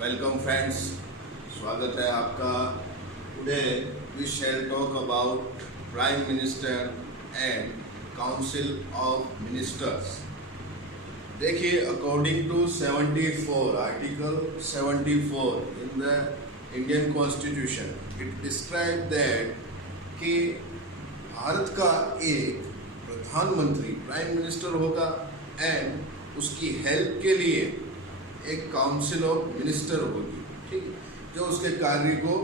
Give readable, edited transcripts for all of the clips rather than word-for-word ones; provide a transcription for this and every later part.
Welcome friends, स्वागत है आपका। Today we shall talk about prime minister and council of ministers. देखिए, according to 74 article 74 in the Indian constitution, it describe that कि भारत का एक प्रधानमंत्री प्राइम मिनिस्टर होगा एंड उसकी हेल्प के लिए एक काउंसिल ऑफ मिनिस्टर होगी, ठीक, जो उसके कार्य को,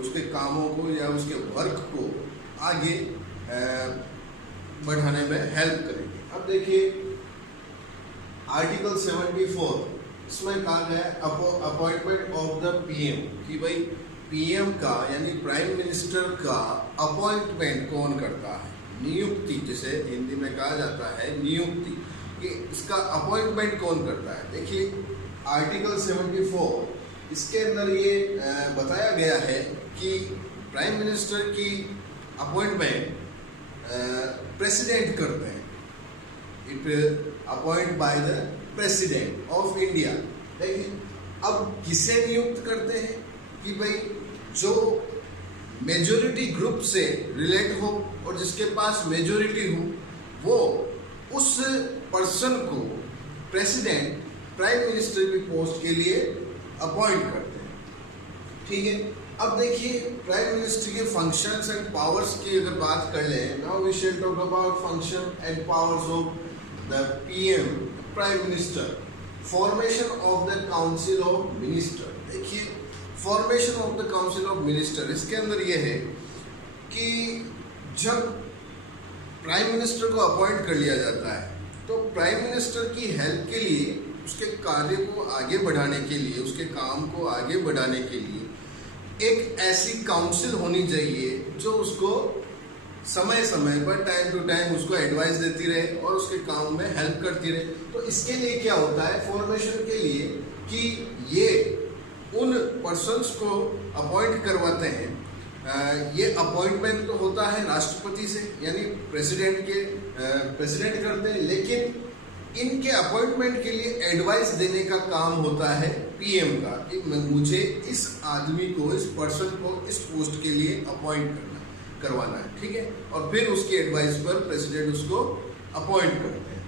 उसके कामों को या उसके वर्क को आगे बढ़ाने में हेल्प करेगी। अब देखिए आर्टिकल 74, इसमें कहा गया है अपॉइंटमेंट ऑफ द पीएम, कि भाई पीएम का यानी प्राइम मिनिस्टर का अपॉइंटमेंट कौन करता है, नियुक्ति, जिसे हिंदी में कहा जाता है नियुक्ति, कि इसका अपॉइंटमेंट कौन करता है। देखिए आर्टिकल 74, इसके अंदर ये बताया गया है कि प्राइम मिनिस्टर की अपॉइंटमेंट प्रेसिडेंट करते हैं। It appoint by the president of India. देखिए अब किसे नियुक्त करते हैं कि भाई जो मेजोरिटी ग्रुप से रिलेट हो और जिसके पास मेजोरिटी हो, वो उस पर्सन को प्रेसिडेंट प्राइम मिनिस्टर की पोस्ट के लिए अपॉइंट करते हैं, ठीक है। अब देखिए प्राइम मिनिस्टर के फंक्शंस एंड पावर्स की अगर बात कर लें, now we shall talk about function and powers of the PM prime minister. Formation of the council of minister. देखिए formation of the council of minister, इसके अंदर यह है कि जब प्राइम मिनिस्टर को अपॉइंट कर लिया जाता है तो प्राइम मिनिस्टर की हेल्प के लिए, उसके कार्य को आगे बढ़ाने के लिए, उसके काम को आगे बढ़ाने के लिए एक ऐसी काउंसिल होनी चाहिए जो उसको समय समय पर, टाइम टू टाइम उसको एडवाइस देती रहे और उसके काम में हेल्प करती रहे। तो इसके लिए क्या होता है, फॉर्मेशन के लिए, कि ये उन पर्सन्स को अपॉइंट करवाते हैं। ये अपॉइंटमेंट तो होता है राष्ट्रपति से, यानी प्रेसिडेंट करते हैं, लेकिन इनके अपॉइंटमेंट के लिए एडवाइस देने का काम होता है पीएम का, कि मुझे इस आदमी को, इस पर्सन को इस पोस्ट के लिए अपॉइंट करवाना है, ठीक है। और फिर उसकी एडवाइस पर प्रेसिडेंट उसको अपॉइंट करते हैं।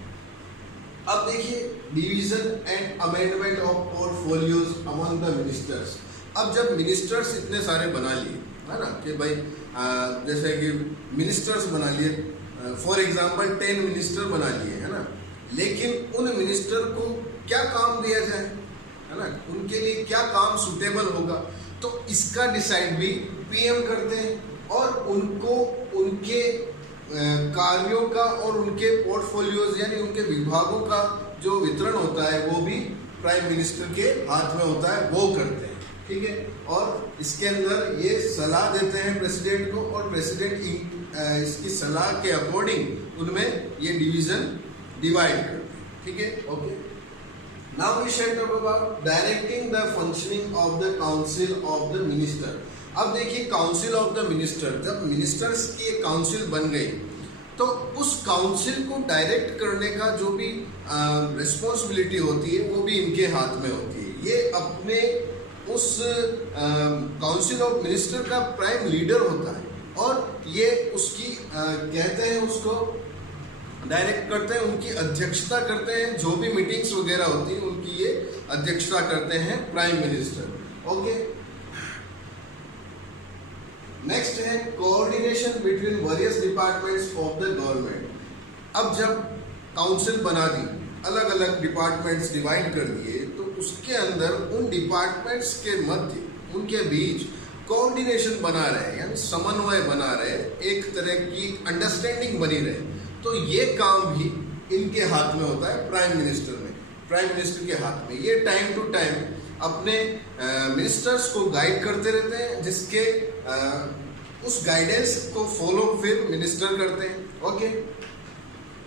अब देखिए division and amendment of portfolios among the ministers. अब जब मिनिस्टर्स इतने सारे बना लिए, है ना, कि भाई जैसे कि मिनिस्टर्स बना लिए, फॉर एग्जांपल 10 मिनिस्टर बना लिए, है ना, लेकिन उन मिनिस्टर को क्या काम दिया जाए, है ना, उनके लिए क्या काम सुटेबल होगा, तो इसका डिसाइड भी पीएम करते हैं। और उनको उनके कार्यों का और उनके पोर्टफोलियोज यानी उनके विभागों का जो वितरण होता है वो भी प्राइम मिनिस्टर के हाथ में होता है, वो करते हैं, ठीक है। और इसके अंदर ये सलाह देते हैं प्रेसिडेंट को, और प्रेसिडेंट इसकी सलाह के अकॉर्डिंग उनमें ये डिवीजन डिवाइड करते हैं, ठीक है, okay. Now we shall talk about directing the functioning of the council of the minister. अब देखिए काउंसिल ऑफ द मिनिस्टर, जब मिनिस्टर्स की एक काउंसिल बन गई तो उस काउंसिल को डायरेक्ट करने का जो भी रिस्पॉन्सिबिलिटी होती है वो भी इनके हाथ में होती है। ये अपने उस काउंसिल ऑफ मिनिस्टर का प्राइम लीडर होता है और ये उसकी कहते हैं, उसको डायरेक्ट करते हैं, उनकी अध्यक्षता करते हैं, जो भी मीटिंग्स वगैरह होती हैं उनकी ये अध्यक्षता करते हैं प्राइम मिनिस्टर, ओके। नेक्स्ट है coordination between various departments of the government. अब जब काउंसिल बना दी, अलग अलग डिपार्टमेंट्स डिवाइड कर दिए, तो उसके अंदर उन डिपार्टमेंट्स के मध्य, उनके बीच कोऑर्डिनेशन बना रहे, यानी समन्वय बना रहे, एक तरह की अंडरस्टैंडिंग बनी रहे। तो ये काम भी इनके हाथ में होता है, प्राइम मिनिस्टर के हाथ में। ये टाइम टू टाइम अपने मिनिस्टर्स को गाइड करते रहते हैं, जिसके उस गाइडेंस को फॉलो फिर मिनिस्टर करते हैं, ओके।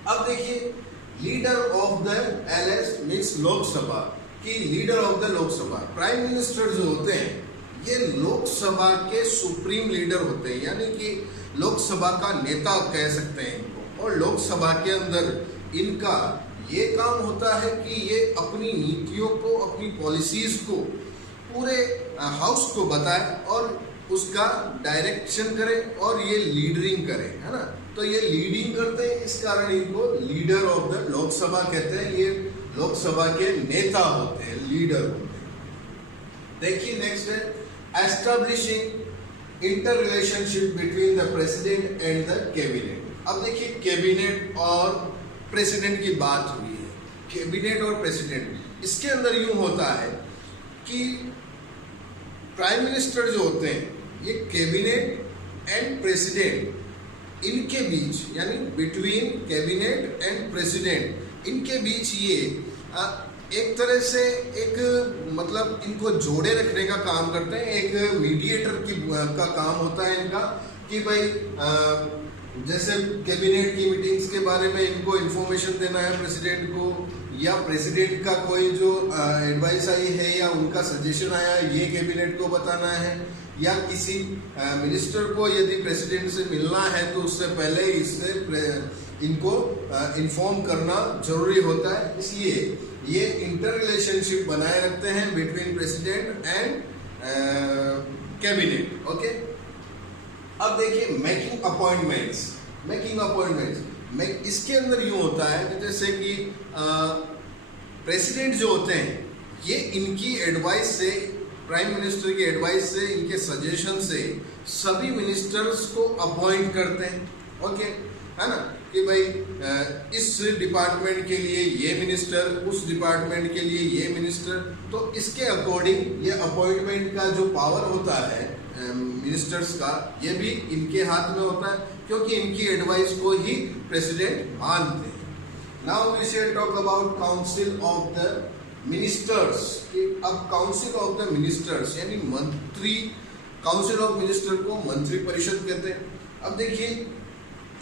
अब देखिए leader of the LS means Lok Sabha, की leader of the Lok Sabha, prime minister जो होते हैं ये लोकसभा के सुप्रीम लीडर होते हैं, यानी कि लोकसभा का नेता कह सकते हैं इनको। और लोकसभा के अंदर इनका ये काम होता है कि ये अपनी नीतियों को, अपनी पॉलिसीज को पूरे हाउस को बताए और उसका डायरेक्शन करे और ये लीडरिंग करे, है ना। तो ये लीडिंग करते हैं, इस कारण इनको लीडर ऑफ द लोकसभा कहते हैं। ये लोकसभा के नेता होते हैं, लीडर होते हैं। देखिए नेक्स्ट है establishing inter relationship between the president and the cabinet. अब देखिए कैबिनेट और प्रेसिडेंट की बात हुई है, कैबिनेट और प्रेसिडेंट, इसके अंदर यूं होता है कि प्राइम मिनिस्टर जो होते हैं ये कैबिनेट एंड प्रेसिडेंट इनके बीच, यानी बिटवीन कैबिनेट एंड प्रेसिडेंट इनके बीच ये एक तरह से एक मतलब इनको जोड़े रखने का काम करते हैं। एक मीडिएटर का काम होता है इनका कि भाई जैसे कैबिनेट की मीटिंग्स के बारे में इनको इन्फॉर्मेशन देना है प्रेसिडेंट को, या प्रेसिडेंट का कोई जो एडवाइस आई है या उनका सजेशन आया है ये कैबिनेट को बताना है, या किसी मिनिस्टर को यदि प्रेसिडेंट से मिलना है तो उससे पहले इससे इनको इन्फॉर्म करना जरूरी होता है। इसलिए ये इंटर रिलेशनशिप बनाए रखते हैं between president and cabinet. Okay, अब देखिए मेकिंग अपॉइंटमेंट्स। इसके अंदर यूं होता है कि जैसे कि प्रेसिडेंट जो होते हैं ये इनकी एडवाइस से, प्राइम मिनिस्टर की एडवाइस से, इनके सजेशन से सभी मिनिस्टर्स को अपॉइंट करते हैं। ओके, है ना, कि भाई इस डिपार्टमेंट के लिए ये मिनिस्टर, उस डिपार्टमेंट के लिए ये मिनिस्टर। तो इसके अकॉर्डिंग ये अपॉइंटमेंट का जो पावर होता है मिनिस्टर्स का, ये भी इनके हाथ में होता है, क्योंकि इनकी एडवाइस को ही प्रेसिडेंट मानते हैं। Now we shall talk about council of the ministers. अब काउंसिल ऑफ द मिनिस्टर्स यानी मंत्री, काउंसिल ऑफ मिनिस्टर को मंत्री परिषद कहते हैं। अब देखिए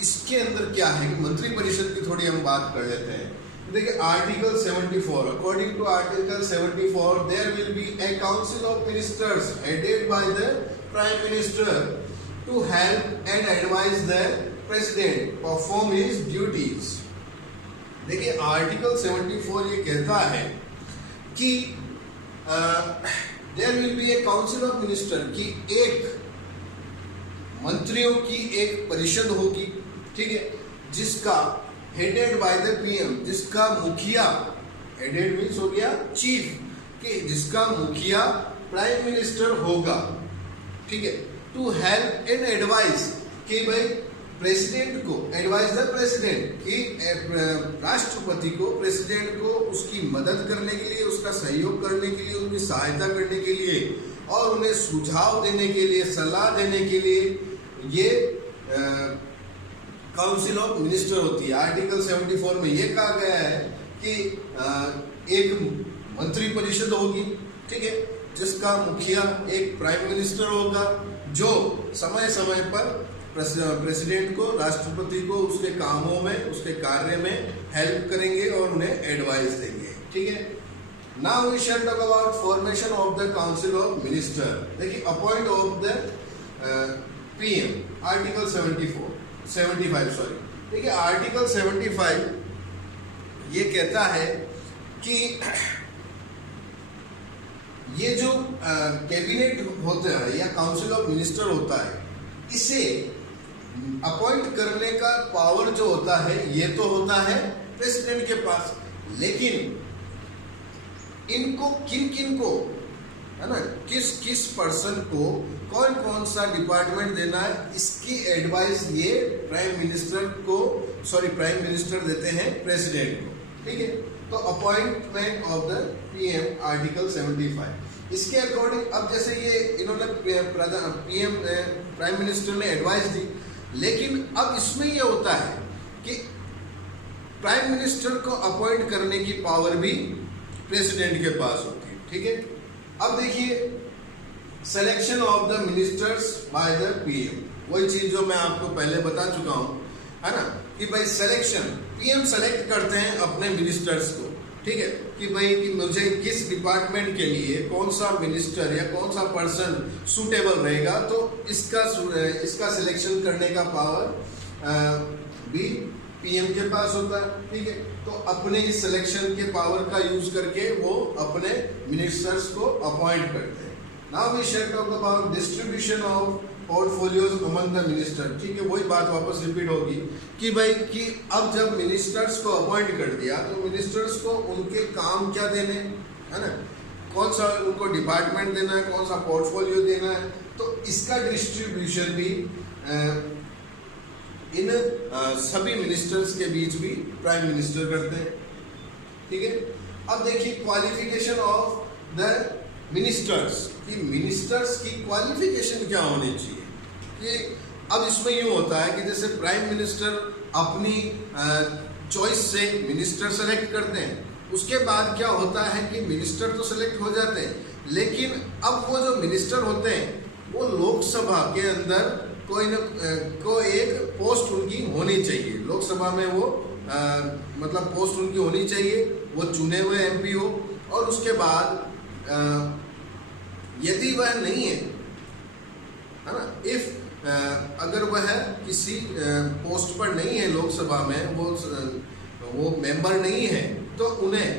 इसके अंदर क्या है कि मंत्री परिषद की थोड़ी हम बात कर लेते हैं। देखिए article 74, according to article 74 there will be a council of ministers headed by the prime minister to help and advise the president perform his duties. देखिए आर्टिकल 74 ये कहता है कि there will be a council of minister, की एक मंत्रियों की एक परिषद होगी, ठीक है, जिसका हेडेड बाय द पीएम, जिसका मुखिया, हेडेड मीन्स हो गया चीफ, कि जिसका मुखिया प्राइम मिनिस्टर होगा, ठीक है, टू हेल्प एंड एडवाइस, कि भाई प्रेसिडेंट को एडवाइस द प्रेसिडेंट, कि राष्ट्रपति को, प्रेसिडेंट को उसकी मदद करने के लिए, उसका सहयोग करने के लिए, उनकी सहायता करने के लिए और उन्हें सुझाव देने के लिए, सलाह देने के लिए ये काउंसिल ऑफ मिनिस्टर होती है। आर्टिकल 74 में ये कहा गया है कि एक मंत्री परिषद होगी, ठीक है, जिसका मुखिया एक प्राइम मिनिस्टर होगा, जो समय समय पर प्रेसिडेंट को, राष्ट्रपति को उसके कामों में, उसके कार्य में हेल्प करेंगे और उन्हें एडवाइस देंगे, ठीक है। Now we shall talk about formation of the council of minister. देखिए appoint of the PM, article 75 sorry. देखिए आर्टिकल 75 ये कहता है कि ये जो कैबिनेट होता है या काउंसिल ऑफ मिनिस्टर होता है, इसे अपॉइंट करने का पावर जो होता है ये तो होता है प्रेसिडेंट के पास, लेकिन इनको किन को, है ना, किस पर्सन को कौन कौन सा डिपार्टमेंट देना है, इसकी एडवाइस ये प्राइम मिनिस्टर देते हैं प्रेसिडेंट को, ठीक है। तो appointment of the PM article 75, इसके अकॉर्डिंग अब जैसे ये इन्होंने पीएम प्राइम मिनिस्टर ने एडवाइस दी, लेकिन अब इसमें ये होता है कि प्राइम मिनिस्टर को अपॉइंट करने की पावर भी प्रेसिडेंट के पास होती है, ठीक है। अब देखिए selection of the ministers by the PM, वही चीज जो मैं आपको पहले बता चुका हूं, है ना, कि भाई सिलेक्शन पीएम सेलेक्ट करते हैं अपने मिनिस्टर्स को, ठीक है, कि भाई कि मुझे किस डिपार्टमेंट के लिए कौन सा मिनिस्टर या कौन सा पर्सन सूटेबल रहेगा, तो इसका सिलेक्शन करने का पावर भी पीएम के पास होता है, ठीक है। तो अपने इस सिलेक्शन के पावर का यूज करके वो अपने मिनिस्टर्स को अपॉइंट करते हैं। Now we shall talk about distribution of portfolios among the minister, ठीक है। वही बात वापस रिपीट होगी कि भाई कि अब जब मिनिस्टर्स को अपॉइंट कर दिया तो मिनिस्टर्स को उनके काम क्या देने, है ना, कौन सा उनको डिपार्टमेंट देना है, कौन सा पोर्टफोलियो देना है, तो इसका डिस्ट्रीब्यूशन भी इन सभी मिनिस्टर्स के बीच भी प्राइम मिनिस्टर करते हैं, ठीक है। अब देखिए क्वालिफिकेशन ऑफ द मिनिस्टर्स, कि मिनिस्टर्स की क्वालिफिकेशन क्या होनी चाहिए। कि अब इसमें यूं होता है कि जैसे प्राइम मिनिस्टर अपनी चॉइस से मिनिस्टर सेलेक्ट करते हैं, उसके बाद क्या होता है कि मिनिस्टर तो सेलेक्ट हो जाते हैं, लेकिन अब वो जो मिनिस्टर होते हैं वो लोकसभा के अंदर कोई एक पोस्ट उनकी होनी चाहिए। लोकसभा में वो मतलब पोस्ट उनकी होनी चाहिए, वो चुने हुए एमपी हो। और उसके बाद यदि वह नहीं है ना, इफ अगर वह किसी पोस्ट पर नहीं है लोकसभा में, वो मेंबर नहीं है, तो उन्हें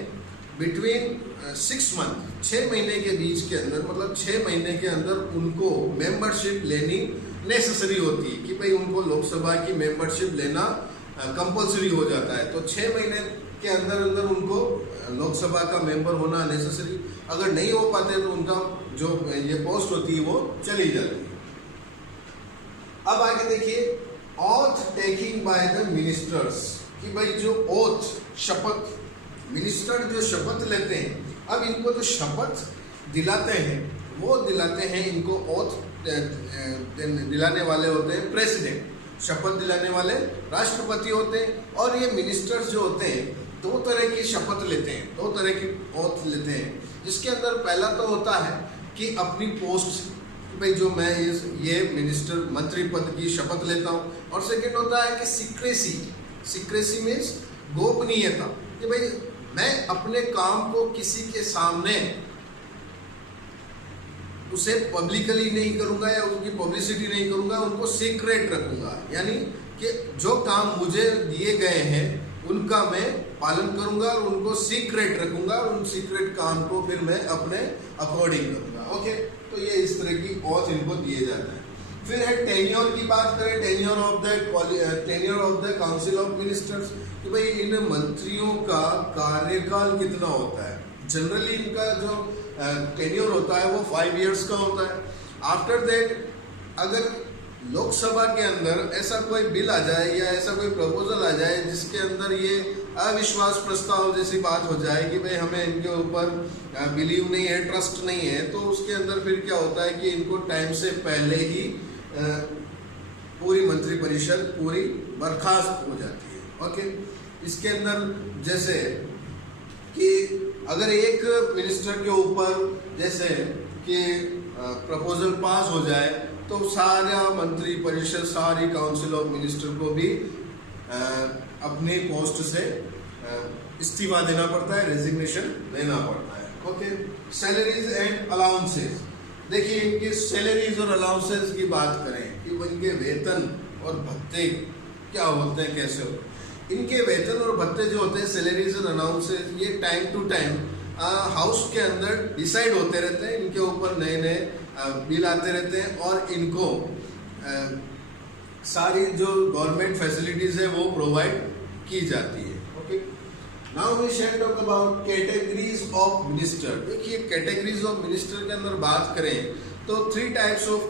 बिटवीन 6 मंथ 6 महीने के बीच के अंदर, मतलब 6 महीने के अंदर उनको मेंबरशिप लेनी नेसेसरी होती है, कि भाई उनको लोकसभा की मेंबरशिप लेना कंपलसरी हो जाता है। तो 6 महीने के अंदर अंदर उनको लोकसभा का मेंबर होना नेसेसरी। अगर नहीं हो पाते तो उनका जो ये पोस्ट होती है वो चली जाती है। अब आगे देखिए auth taking by the ministers, कि भाई जो ओथ शपथ, मिनिस्टर जो शपथ लेते हैं, अब इनको जो शपथ दिलाते हैं वो दिलाते हैं, इनको ओथ दिलाने वाले होते हैं प्रेसिडेंट, शपथ दिलाने वाले राष्ट्रपति होते हैं। और ये मिनिस्टर्स जो होते हैं 2 तरह की शपथ लेते हैं, 2 तरह की ओथ लेते हैं, जिसके अंदर पहला तो होता है कि अपनी पोस्ट, भाई जो मैं ये मिनिस्टर मंत्री पद की शपथ लेता हूँ। और सेकंड होता है कि सीक्रेसी, सीक्रेसी मीन्स गोपनीयता, कि भाई मैं अपने काम को किसी के सामने उसे पब्लिकली नहीं करूंगा या उसकी पब्लिसिटी नहीं करूंगा, उनको सीक्रेट रखूंगा। यानी कि जो काम मुझे दिए गए हैं उनका मैं पालन करूंगा और उनको सीक्रेट रखूंगा, और उन सीक्रेट काम को फिर मैं अपने अकॉर्डिंग करूंगा। ओके, तो ये इस तरह की ऑथ इनको दिए जाते हैं। फिर है टेन्योर की बात करें, tenure of the council of ministers, कि भाई इन मंत्रियों का कार्यकाल कितना होता है। जनरली इनका जो टेन्योर होता है वो 5 इयर्स का होता है। आफ्टर दैट अगर लोकसभा के अंदर ऐसा कोई बिल आ जाए या ऐसा कोई प्रपोजल आ जाए जिसके अंदर ये अविश्वास प्रस्ताव जैसी बात हो जाए कि भाई हमें इनके ऊपर बिलीव नहीं है, ट्रस्ट नहीं है, तो उसके अंदर फिर क्या होता है कि इनको टाइम से पहले ही पूरी मंत्रिपरिषद पूरी बर्खास्त हो जाती है। ओके, इसके अंदर जैसे कि अगर एक मिनिस्टर के ऊपर जैसे कि प्रपोजल पास हो जाए तो सारा मंत्री परिषद, सारी काउंसिल ऑफ मिनिस्टर को भी अपनी पोस्ट से इस्तीफा देना पड़ता है, रेजिग्नेशन देना पड़ता है। ओके, सैलरीज एंड अलाउंसेस, देखिए इनकी सैलरीज और अलाउंसेस की बात करें कि इनके वेतन और भत्ते क्या होते हैं, कैसे होते हैं। इनके वेतन और भत्ते जो होते हैं, सैलरीज और अलाउंसेस, ये टाइम टू टाइम हाउस के अंदर डिसाइड होते रहते हैं। इनके ऊपर नए नए बिल आते रहते हैं और इनको सारी जो गवर्नमेंट फैसिलिटीज है वो प्रोवाइड की जाती है। Okay, now we shall talk about categories of minister. देखिए कैटेगरीज ऑफ मिनिस्टर के अंदर बात करें तो 3 टाइप्स ऑफ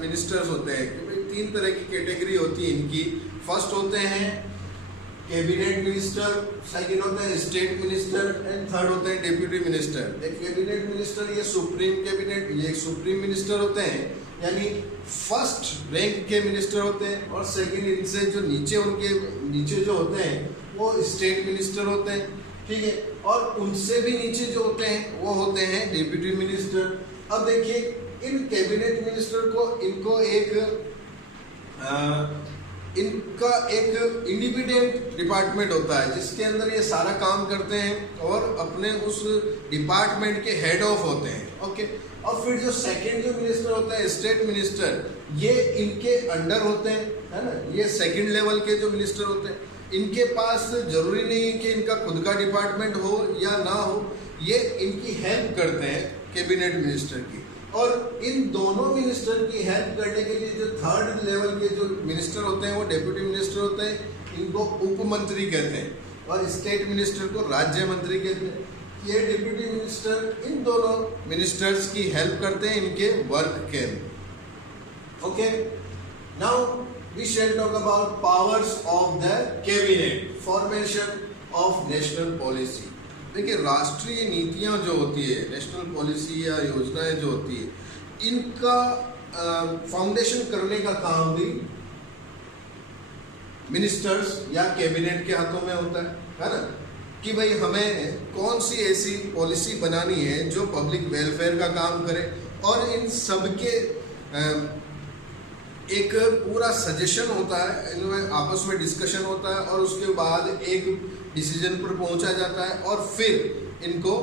मिनिस्टर्स होते हैं, कि 3 तरह की कैटेगरी होती है इनकी। फर्स्ट होते हैं कैबिनेट मिनिस्टर, सेकंड होता है स्टेट मिनिस्टर एंड थर्ड होते हैं डिप्यूटी मिनिस्टर। एक कैबिनेट मिनिस्टर, ये सुप्रीम कैबिनेट, ये एक सुप्रीम मिनिस्टर होते हैं, यानी फर्स्ट रैंक के मिनिस्टर होते हैं। और सेकंड इनसे जो नीचे, उनके नीचे जो होते हैं वो स्टेट मिनिस्टर होते हैं, ठीक है। और उनसे भी नीचे जो होते हैं वो होते हैं डिप्यूटी मिनिस्टर। अब देखिए इन कैबिनेट मिनिस्टर को, इनका एक इंडिपेंडेंट डिपार्टमेंट होता है जिसके अंदर ये सारा काम करते हैं और अपने उस डिपार्टमेंट के हेड ऑफ होते हैं। ओके, और फिर जो सेकंड जो मिनिस्टर होता है स्टेट मिनिस्टर, ये इनके अंडर होते हैं, है ना, ये सेकंड लेवल के जो मिनिस्टर होते हैं। इनके पास जरूरी नहीं है कि इनका खुद का डिपार्टमेंट हो या ना हो, ये इनकी हेल्प करते हैं कैबिनेट मिनिस्टर की। और इन दोनों मिनिस्टर की हेल्प करने के लिए जो थर्ड लेवल के जो मिनिस्टर होते हैं वो डेप्यूटी मिनिस्टर होते हैं, इनको उप मंत्री कहते हैं, और स्टेट मिनिस्टर को राज्य मंत्री कहते हैं। ये डिप्यूटी मिनिस्टर इन दोनों मिनिस्टर्स की हेल्प करते हैं इनके वर्क के अंदर। Okay, now we shall talk about powers of the cabinet, formation of national policy. देखिए, राष्ट्रीय नीतियां जो होती है, नेशनल पॉलिसी या योजनाएं जो होती है, इनका फाउंडेशन करने का काम भी मिनिस्टर्स या कैबिनेट के हाथों में होता है ना, कि भाई हमें कौन सी ऐसी पॉलिसी बनानी है जो पब्लिक वेलफेयर का काम करे, और इन सब के एक पूरा सजेशन होता है, इनमें आपस में डिस्कशन होता है और उसके बाद एक डिसीजन पर पहुंचा जाता है और फिर इनको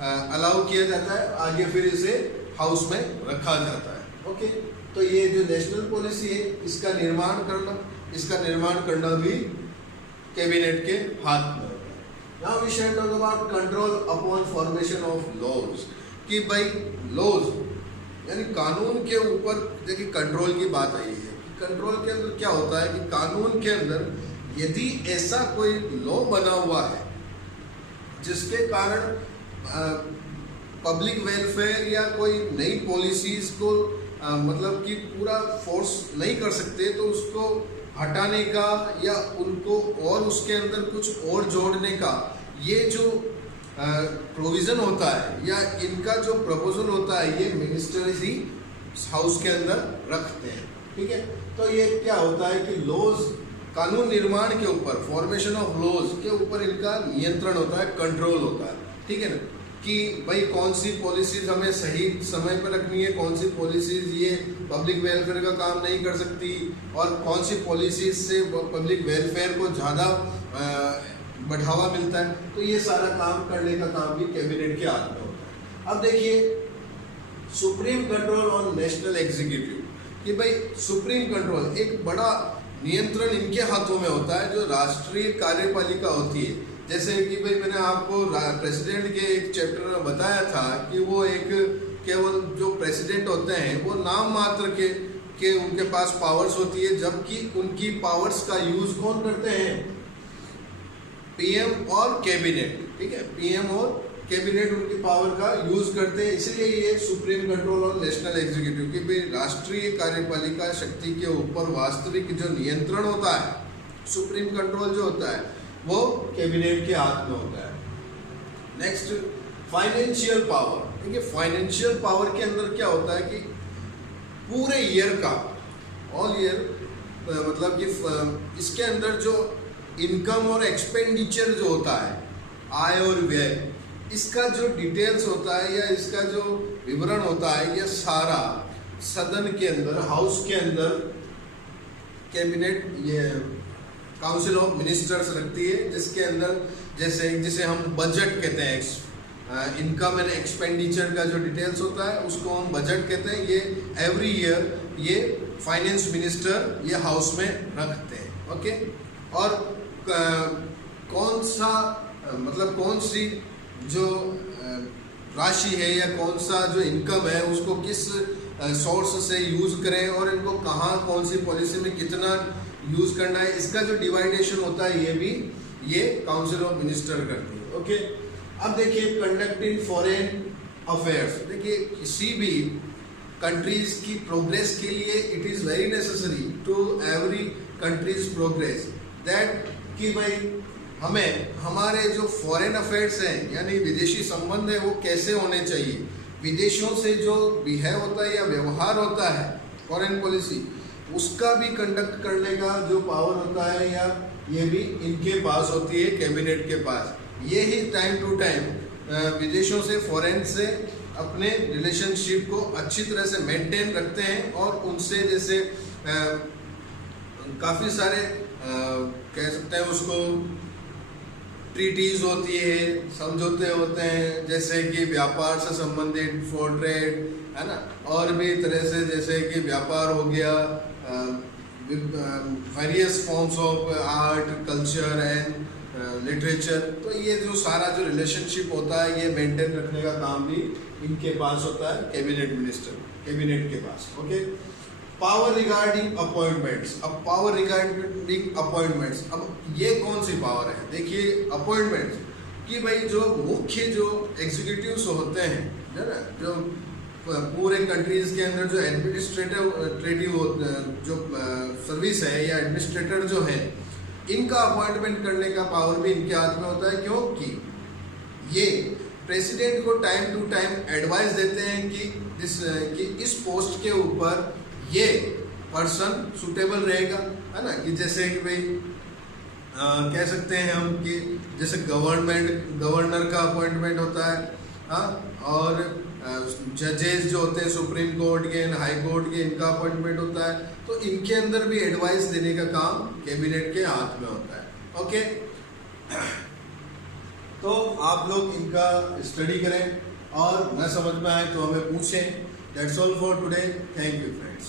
अलाउ किया जाता है, आगे फिर इसे हाउस में रखा जाता है। ओके, तो ये जो नेशनल पॉलिसी है इसका निर्माण करना भी कैबिनेट के हाथ में होता है। Now we shall talk about control upon formation of laws, कि भाई लॉज यानी कानून के ऊपर देखिए कंट्रोल की बात आई है। कंट्रोल के अंदर क्या होता है कि कानून के अंदर यदि ऐसा कोई लॉ बना हुआ है जिसके कारण पब्लिक वेलफेयर या कोई नई पॉलिसीज को मतलब कि पूरा फोर्स नहीं कर सकते, तो उसको हटाने का या उनको और उसके अंदर कुछ और जोड़ने का ये जो प्रोविजन होता है या इनका जो प्रपोजल होता है, ये मिनिस्टर्स ही हाउस के अंदर रखते हैं। ठीक है, तो ये क्या होता है कि लॉज, कानून निर्माण के ऊपर, फॉर्मेशन ऑफ लॉज के ऊपर इनका नियंत्रण होता है, कंट्रोल होता है। ठीक है ना, कि भाई कौन सी पॉलिसीज हमें सही समय पर रखनी है, कौन सी पॉलिसीज ये पब्लिक वेलफेयर का काम नहीं कर सकती, और कौन सी पॉलिसीज से पब्लिक वेलफेयर को ज़्यादा बढ़ावा मिलता है। तो ये सारा काम करने का काम भी कैबिनेट के हाथ में होता है। अब देखिए, supreme control on national executive, कि भाई सुप्रीम कंट्रोल, एक बड़ा नियंत्रण इनके हाथों में होता है जो राष्ट्रीय कार्यपालिका होती है। जैसे कि भाई मैंने आपको प्रेसिडेंट के एक चैप्टर में बताया था कि वो एक केवल जो प्रेसिडेंट होते हैं वो नाम मात्र के उनके पास पावर्स होती है, जबकि उनकी पावर्स का यूज कौन करते हैं, पीएम और कैबिनेट। ठीक है, पीएम और कैबिनेट उनकी पावर का यूज करते हैं, इसलिए ये supreme control on national executive, कि भाई राष्ट्रीय कार्यपालिका शक्ति के ऊपर वास्तविक जो नियंत्रण होता है, सुप्रीम कंट्रोल जो होता है वो कैबिनेट के हाथ में होता है। Next, financial power. देखिए, फाइनेंशियल पावर के अंदर क्या होता है कि पूरे ईयर का, ऑल ईयर, मतलब कि इसके अंदर जो इनकम और एक्सपेंडिचर जो होता है, आय और व्यय, इसका जो डिटेल्स होता है या इसका जो विवरण होता है, ये सारा सदन के अंदर, हाउस के अंदर कैबिनेट, ये काउंसिल ऑफ मिनिस्टर्स रखती है, जिसके अंदर जैसे जिसे हम बजट कहते हैं, इनकम एंड एक्सपेंडिचर का जो डिटेल्स होता है उसको हम बजट कहते हैं। ये एवरी ईयर ये फाइनेंस मिनिस्टर ये हाउस में रखते हैं। ओके, और कौन सा मतलब कौन सी जो राशि है या कौन सा जो इनकम है उसको किस सोर्स से यूज करें और इनको कहाँ कौन सी पॉलिसी में कितना यूज करना है, इसका जो डिवाइडेशन होता है ये भी ये काउंसिल ऑफ मिनिस्टर करती है। ओके, अब देखिए, कंडक्टिंग फॉरेन अफेयर्स। देखिए, किसी भी कंट्रीज की प्रोग्रेस के लिए it is very necessary to every country's progress that, कि भाई हमें हमारे जो फॉरेन अफेयर्स हैं यानी विदेशी संबंध है वो कैसे होने चाहिए, विदेशों से जो बिहेव होता है या व्यवहार होता है, फॉरेन पॉलिसी, उसका भी कंडक्ट करने का जो पावर होता है या ये भी इनके पास होती है, कैबिनेट के पास। ये ही टाइम टू टाइम विदेशों से, फॉरेन से अपने रिलेशनशिप को अच्छी तरह से मेंटेन रखते हैं और उनसे जैसे काफ़ी सारे कह सकते हैं उसको ट्रीटीज होती है, समझौते होते हैं, जैसे कि व्यापार से संबंधित फॉर ट्रेड, है ना, और भी तरह से जैसे कि व्यापार हो गया, various forms of art, culture and literature. तो ये जो सारा जो रिलेशनशिप होता है ये मेंटेन रखने का काम भी इनके पास होता है, कैबिनेट मिनिस्टर, कैबिनेट के पास। Okay, power regarding appointments. अब पावर रिगार्डिंग अपॉइंटमेंट्स, अब ये कौन सी पावर है? देखिए अपॉइंटमेंट्स कि भाई जो मुख्य जो एग्जीक्यूटिव्स होते हैं, है ना, जो पूरे कंट्रीज के अंदर जो एडमिनिस्ट्रेटिव जो सर्विस है या एडमिनिस्ट्रेटर जो है, इनका अपॉइंटमेंट करने का पावर भी इनके हाथ में होता है। क्योंकि ये प्रेसिडेंट को टाइम टू टाइम एडवाइस देते हैं कि इस पोस्ट के ऊपर ये पर्सन सुटेबल रहेगा, है ना। कि जैसे कि भाई कह सकते हैं हम कि जैसे गवर्नर का अपॉइंटमेंट होता है, हाँ, और जजेस जो होते हैं सुप्रीम कोर्ट के, हाई कोर्ट के, इनका अपॉइंटमेंट होता है। तो इनके अंदर भी एडवाइस देने का काम कैबिनेट के हाथ में होता है। ओके, तो आप लोग इनका स्टडी करें और न समझ में आए तो हमें पूछें। That's all for today. Thank you friends.